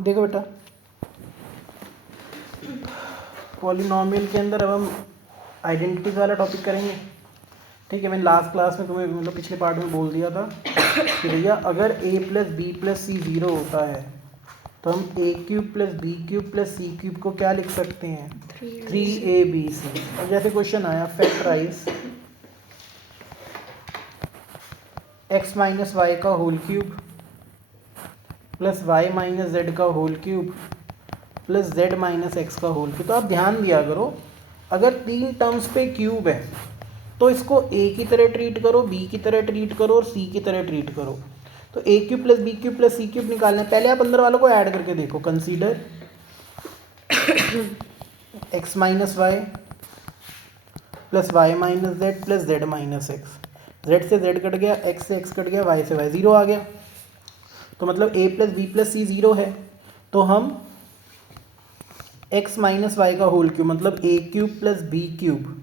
देखो बेटा, पॉलिनॉमियल के अंदर अब हम आइडेंटिटीज वाला टॉपिक करेंगे। ठीक है, मैंने लास्ट क्लास में तुम्हें मतलब पिछले पार्ट में बोल दिया था कि भैया अगर a plus B plus C zero होता है तो हम A cube plus B cube plus C cube को क्या लिख सकते हैं, 3ab। अब जैसे क्वेश्चन आया फैक्टराइज x माइनस वाई का whole cube plus Y minus Z का whole cube plus Z minus X का होल क्यूब। तो आप ध्यान दिया करो, अगर तीन टर्म्स पे क्यूब है तो इसको a की तरह ट्रीट करो, b की तरह ट्रीट करो और c की तरह ट्रीट करो। तो a cube plus B cube plus C cube निकालना है, पहले आप अंदर वालों को ऐड करके देखो। Consider x minus Y plus Y minus Z plus Z minus x. Z से जेड कट गया, x से x कट गया, y से y ज़ीरो आ गया। तो मतलब a plus B plus C zero है, तो हम x माइनस वाई का होल क्यूब मतलब a cube plus B cube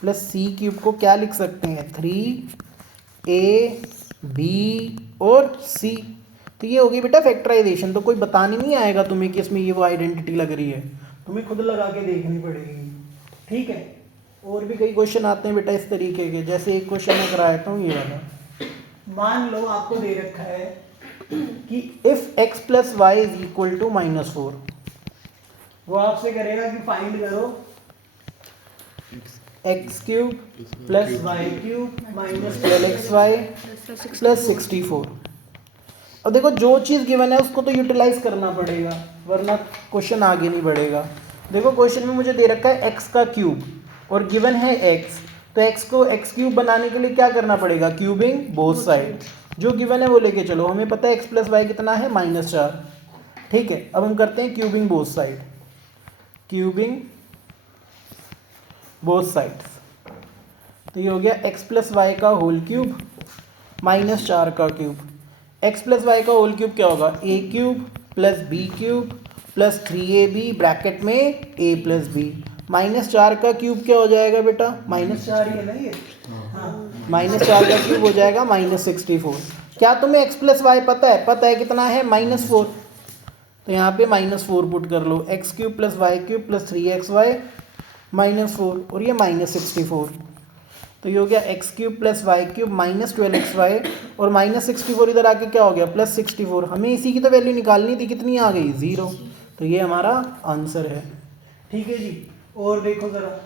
plus C cube को क्या लिख सकते हैं, 3ab और c। तो ये हो गई बेटा फैक्टराइजेशन। तो कोई बताने नहीं आएगा तुम्हें कि इसमें ये वो आइडेंटिटी लग रही है, तुम्हें खुद लगा के देखनी पड़ेगी। ठीक है, और भी कई क्वेश्चन आते हैं बेटा इस तरीके के। जैसे एक क्वेश्चन मैं कराता हूँ ये वाला, मान लो आपको दे रखा है कि if x plus y is equal to -4, वो आपसे करेगा कि फाइंड करो x cube plus Y cube minus 12xy plus 64। अब देखो जो चीज़ गिवन है उसको तो यूटिलाइज करना पड़ेगा, वरना क्वेश्चन आगे नहीं बढ़ेगा। देखो क्वेश्चन में मुझे दे रखा है x का क्यूब और गिवन है x, तो x को x क्यूब बनाने के लिए क्या करना पड़ेगा, क्यूबिंग बोथ साइड। जो गिवन है वो लेके चलो, हमें पता है x प्लस वाई कितना है, -4। ठीक है, अब हम करते हैं cubing both side, cubing both sides. तो ये हो गया x प्लस वाई का होल क्यूब -4 का क्यूब। x प्लस वाई का होल क्यूब क्या होगा, a cube plus B cube plus 3ab bracket में a प्लस बी। -4 का क्यूब क्या हो जाएगा बेटा, -4 ही है ना ये, हाँ, -4 का क्यूब हो जाएगा -64। क्या तुम्हें x प्लस वाई पता है, पता है कितना है, -4। तो यहाँ पे -4 पुट कर लो, X cube plus Y cube plus 3xy -4 और ये -64। तो ये हो गया X cube plus Y cube -12xy और -64 इधर आके क्या हो गया, +64। हमें इसी की तो वैल्यू निकालनी थी, कितनी आ गई, 0। तो ये हमारा आंसर है। ठीक है जी, और देखो जरा,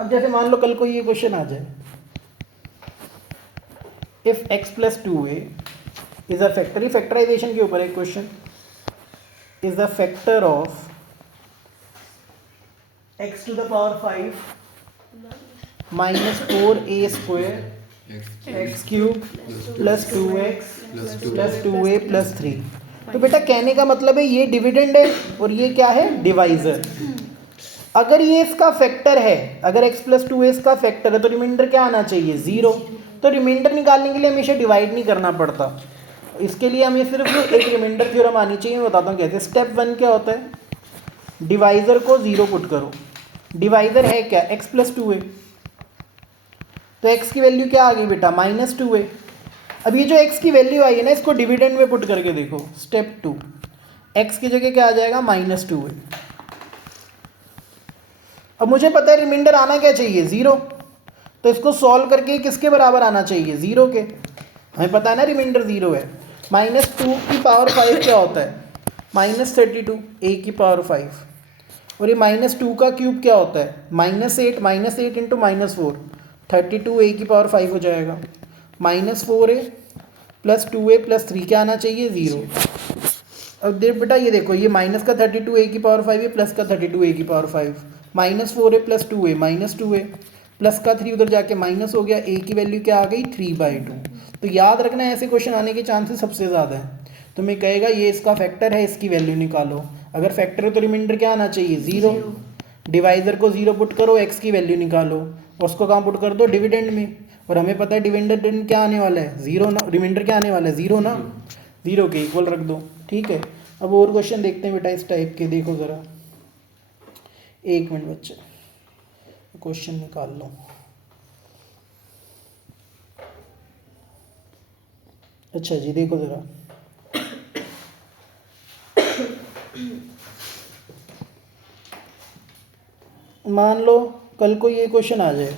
अब जैसे मान लो कल को ये क्वेश्चन आ जाए, if x plus 2a is a factor, ये फैक्टराइजेशन के ऊपर एक question, is the factor of x to the power 5 -4a square x cube plus 2x plus 2a plus 3। तो बेटा कहने का मतलब है ये डिविडेंड है और ये क्या है, डिवाइजर। अगर ये इसका फैक्टर है, अगर x प्लस 2a इसका फैक्टर है तो रिमाइंडर क्या आना चाहिए, 0। तो रिमाइंडर निकालने के लिए हमेशा डिवाइड नहीं करना पड़ता, इसके लिए हमें सिर्फ एक रिमाइंडर थ्योरम आनी चाहिए। मैं बताता हूँ कैसे। स्टेप 1 क्या होता है, डिवाइजर को 0 पुट करो। डिवाइजर है क्या, x प्लस 2a, तो x की वैल्यू क्या आ गई बेटा, -2a। अब ये जो x की वैल्यू आई है ना, इसको डिविडेंड में पुट करके देखो। स्टेप 2, x की जगह क्या आ जाएगा, -2a। अब मुझे पता है रिमाइंडर आना क्या चाहिए, 0। तो इसको सॉल्व करके किसके बराबर आना चाहिए, 0 के। हमें पता है ना रिमाइंडर 0 है। -2 की पावर 5 क्या होता है, -32 a की पावर 5। और ये -2 का क्यूब क्या होता है, -8 -8 इंटू -4 32 a की पावर 5 हो जाएगा। -4a प्लस 2a प्लस 3 क्या आना चाहिए, 0। अब देख बेटा ये देखो, ये माइनस का 32 a की पावर 5 है, प्लस का 32 a की power 5। -4a plus 2a -2a plus का 3 उधर जाके माइनस हो गया, a की वैल्यू क्या आ गई, 3/2। तो याद रखना ऐसे क्वेश्चन आने के चांसेस सबसे ज़्यादा है। तो मैं कहेगा ये इसका फैक्टर है, इसकी वैल्यू निकालो। अगर फैक्टर है तो रिमाइंडर क्या आना चाहिए, 0। डिवाइजर को 0 पुट करो, x की वैल्यू निकालो और उसको कहाँ पुट कर दो, डिविडेंड में। और हमें पता है डिविडेंड क्या आने वाला है, 0 ना, रिमाइंडर क्या आने वाला है, 0 ना, 0 के इक्वल रख दो। ठीक है, अब और क्वेश्चन देखते हैं बेटा इस टाइप के। देखो ज़रा, एक मिनट बच्चे, क्वेश्चन निकाल लो। अच्छा जी, देखो ज़रा, मान लो कल को ये क्वेश्चन आ जाए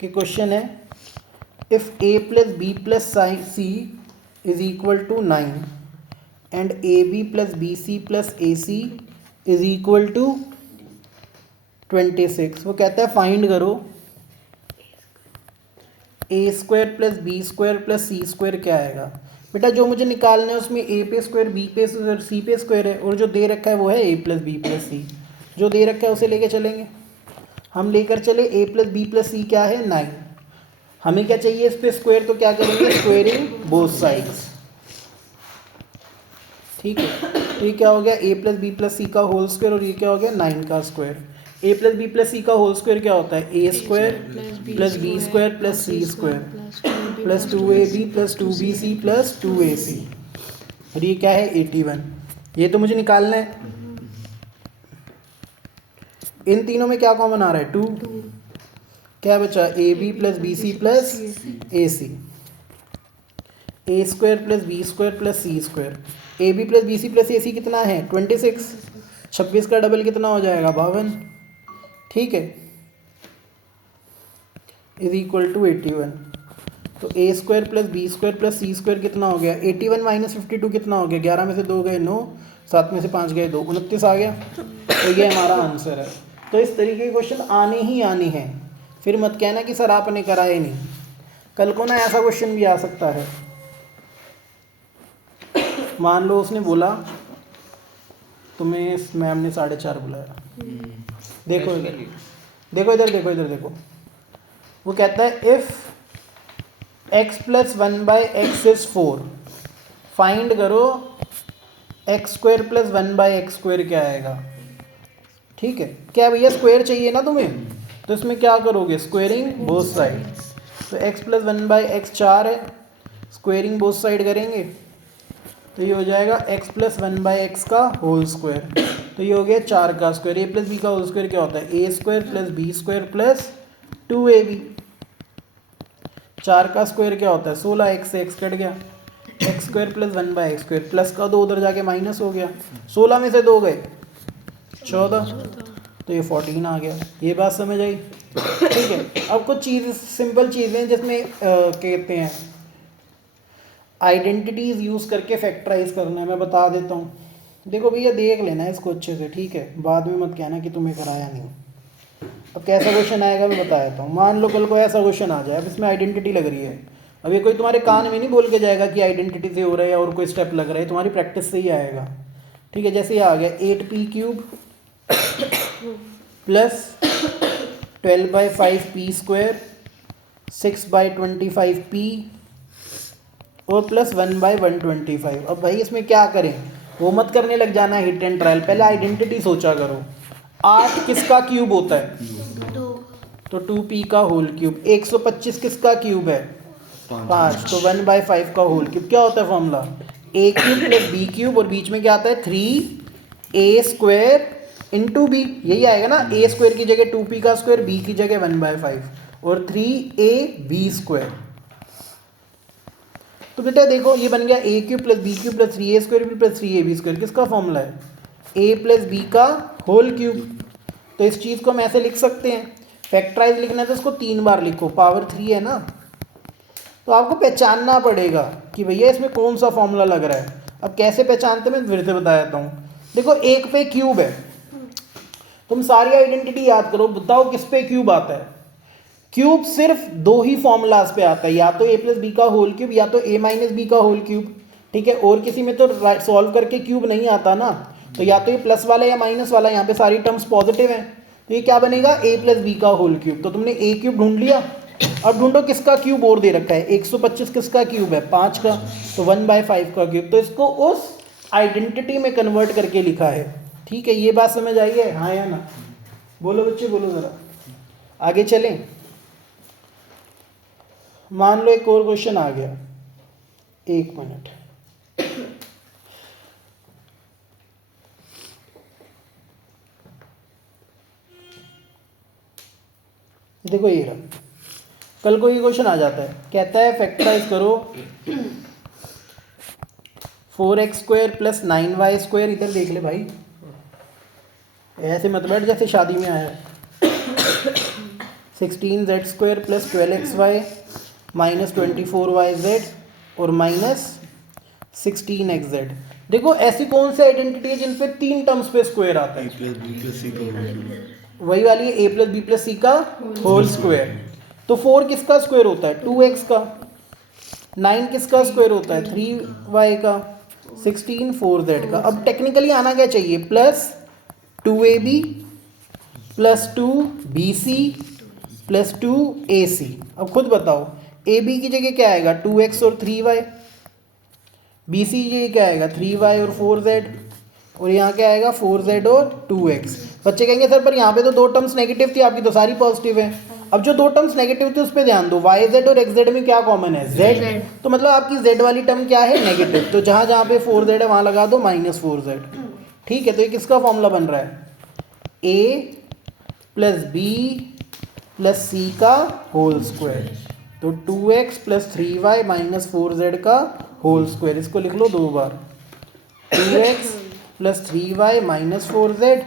कि क्वेश्चन है if a plus B plus C is equal to 9 and A B plus B C plus A C is equal to 26। वो कहता है फाइंड करो A square plus B square plus C square क्या आएगा। बेटा जो मुझे निकालना है उसमें ए पे स्क्वायर, बी पे स्क्वायर, सी पे स्क्वायर है, और जो दे रखा है वो है ए प्लस बी प्लस सी। जो दे रखा है उसे लेके चलेंगे। हम लेकर चले ए प्लस बी प्लस सी क्या है 9। हमें क्या चाहिए इस पे स्क्वायर, तो क्या करेंगे स्क्वेयरिंग बोथ साइड्स। ठीक है, तो ये क्या हो गया ए प्लस बी प्लस सी का होल स्क्वायर, और ये क्या हो गया 9 का square. A plus B plus C का होल स्क्वायर क्या होता है A square plus B square plus C square plus 2ab plus 2bc plus 2ac, और ये क्या है 81। ये तो मुझे निकालना है। इन तीनों में क्या कॉमन आ रहा है 2। क्या बचा A B plus B C plus A C, A square plus B square plus C square. A B plus B C plus A C कितना है 26। 26 का डबल कितना हो जाएगा 52। ठीक है, इज इक्वल टू 81। तो A square plus B square plus C square कितना हो गया 81 माइनस 52 कितना हो गया 11 में से 2 गए 9, 7 में से 5 गए 2, 29 आ गया। तो ये हमारा आंसर है। तो इस तरीके के क्वेश्चन आने ही आने हैं, फिर मत कहना कि सर आपने कराए नहीं। कल को ना ऐसा क्वेश्चन भी आ सकता है, मान लो उसने बोला तुम्हें इस मैम ने 4:30 बुलाया, देखो इधर देखो इधर देखो इधर देखो, वो कहता है if x plus 1/x is 4, find करो x square plus 1/x square क्या आएगा। ठीक है, क्या भैया स्क्वायर चाहिए ना तुम्हें, तो इसमें क्या करोगे स्क्वेयरिंग बोथ साइड। तो x प्लस 1/x 4 है, स्क्वेयरिंग बोथ साइड करेंगे तो ये हो जाएगा x प्लस 1/x का होल स्क्वायर। तो ये हो गया 4 का स्क्वायर। ए प्लस बी का होल स्क्वायर क्या होता है A square plus B square plus 2ab। 4 का स्क्वायर क्या होता है 16, x से x कट गया, x square plus 1/x square, plus का 2 उधर जाके माइनस हो गया, 16 में से 2 गए 14, तो ये 14 आ गया। ये बात समझ आई। ठीक है, अब कुछ चीज़ सिंपल चीज़ें जिसमें कहते हैं आइडेंटिटीज़ यूज़ करके फैक्टराइज करना है, मैं बता देता हूँ। देखो भैया देख लेना इसको अच्छे से, ठीक है, बाद में मत कहना कि तुम्हें कराया नहीं। अब कैसा क्वेश्चन आएगा मैं बता देता हूँ। मान लो कल को ऐसा क्वेश्चन आ जाए, अब इसमें आइडेंटिटी लग रही है, अब ये कोई तुम्हारे कान में नहीं बोल के जाएगा कि आइडेंटिटी से हो रहा है और कोई स्टेप लग रहा है, तुम्हारी प्रैक्टिस से ही आएगा। ठीक है, जैसे ये आ गया 8p³ प्लस 12/5p² 6/25p और प्लस 1/125। अब भाई इसमें क्या करें, वो मत करने लग जाना हिट एंड ट्रायल, पहले आइडेंटिटी सोचा करो। 8 किसका क्यूब होता है तो 2p का होल क्यूब। 125 किसका क्यूब है 5, तो 1/5 का होल क्यूब। क्या होता है फॉर्मूला a³ प्लस b³ और बीच में क्या आता है 3a² इंटू बी, यही आएगा ना। a² की जगह 2p का स्क्वायर, b की जगह 1/5 और 3ab²। तो बेटा देखो ये बन गया a³ plus b³ plus 3a² plus 3ab²। किसका फॉर्मूला है a प्लस b का होल क्यूब। तो इस चीज़ को हम ऐसे लिख सकते हैं, फैक्टराइज लिखना है तो इसको 3 बार लिखो, पावर 3 है ना, तो आपको पहचानना पड़ेगा कि भैया इसमें कौन सा फॉर्मूला लग रहा है। अब कैसे पहचानते मैं फिर से बता देता हूँ। देखो एक पे क्यूब है, तुम सारी आइडेंटिटी याद करो, बताओ किस पे क्यूब आता है। क्यूब सिर्फ 2 ही फॉर्मूलाज पे आता है, या तो a प्लस बी का होल क्यूब या तो a माइनस बी का होल क्यूब। ठीक है, और किसी में तो सॉल्व करके क्यूब नहीं आता ना, तो या तो ये प्लस वाला या माइनस वाला, यहाँ पे सारी टर्म्स पॉजिटिव हैं, तो ये क्या बनेगा a प्लस बी का होल क्यूब। तो तुमने a³ ढूंढ लिया, अब ढूंढो किसका क्यूब और दे रखा है 125 किसका क्यूब है 5 का, तो 1/5 का क्यूब। तो इसको उस आइडेंटिटी में कन्वर्ट करके लिखा है। ठीक है, ये बात समझ आई है हाँ या ना, बोलो बच्चे बोलो ज़रा, आगे चलें। मान लो एक और क्वेश्चन आ गया, 1 मिनट, देखो ये रहा कल को ये क्वेश्चन आ जाता है, कहता है फैक्टराइज करो 4x² प्लस 9y²। इधर देख ले भाई, ऐसे मत बैठ जैसे शादी में आया है। 16z² plus 12xy minus 24yz और माइनस 16xz। देखो ऐसी कौन सी आइडेंटिटी है जिन पे 3 टर्म्स पे स्क्वायर आता है? वही वाली है, a plus B plus C का होल स्क्वायर। तो 4 किसका स्क्वायर होता है? 2x का। 9 किसका स्क्वायर होता है? 3y का। 16 4z का। अब टेक्निकली आना क्या चाहिए? Plus 2ab plus 2bc plus 2ac। अब खुद बताओ, ab की जगह क्या आएगा? 2x और 3y। bc की जगह क्या आएगा? 3y और 4z। और यहाँ क्या आएगा? 4z और 2x। बच्चे कहेंगे सर पर यहाँ पे तो 2 टर्म्स नेगेटिव थी, आपकी तो सारी पॉजिटिव है। अब जो 2 टर्म्स नेगेटिव थी उस पर ध्यान दो, yz और xz में क्या कॉमन है? z। तो मतलब आपकी z वाली टर्म क्या है? नेगेटिव। तो जहाँ जहाँ पे 4z है वहाँ लगा दो -4z। ठीक है, तो ये किसका फॉर्मूला बन रहा है? a plus b plus C का होल स्क्वायर। तो 2x plus 3y minus 4z का होल स्क्वायर। इसको लिख लो 2 बार। 2x plus 3y minus 4z,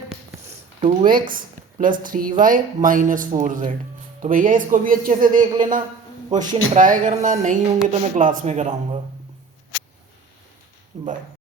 2x plus 3y minus 4z। तो भैया इसको भी अच्छे से देख लेना, क्वेश्चन ट्राई करना, नहीं होंगे तो मैं क्लास में कराऊंगा। बाय।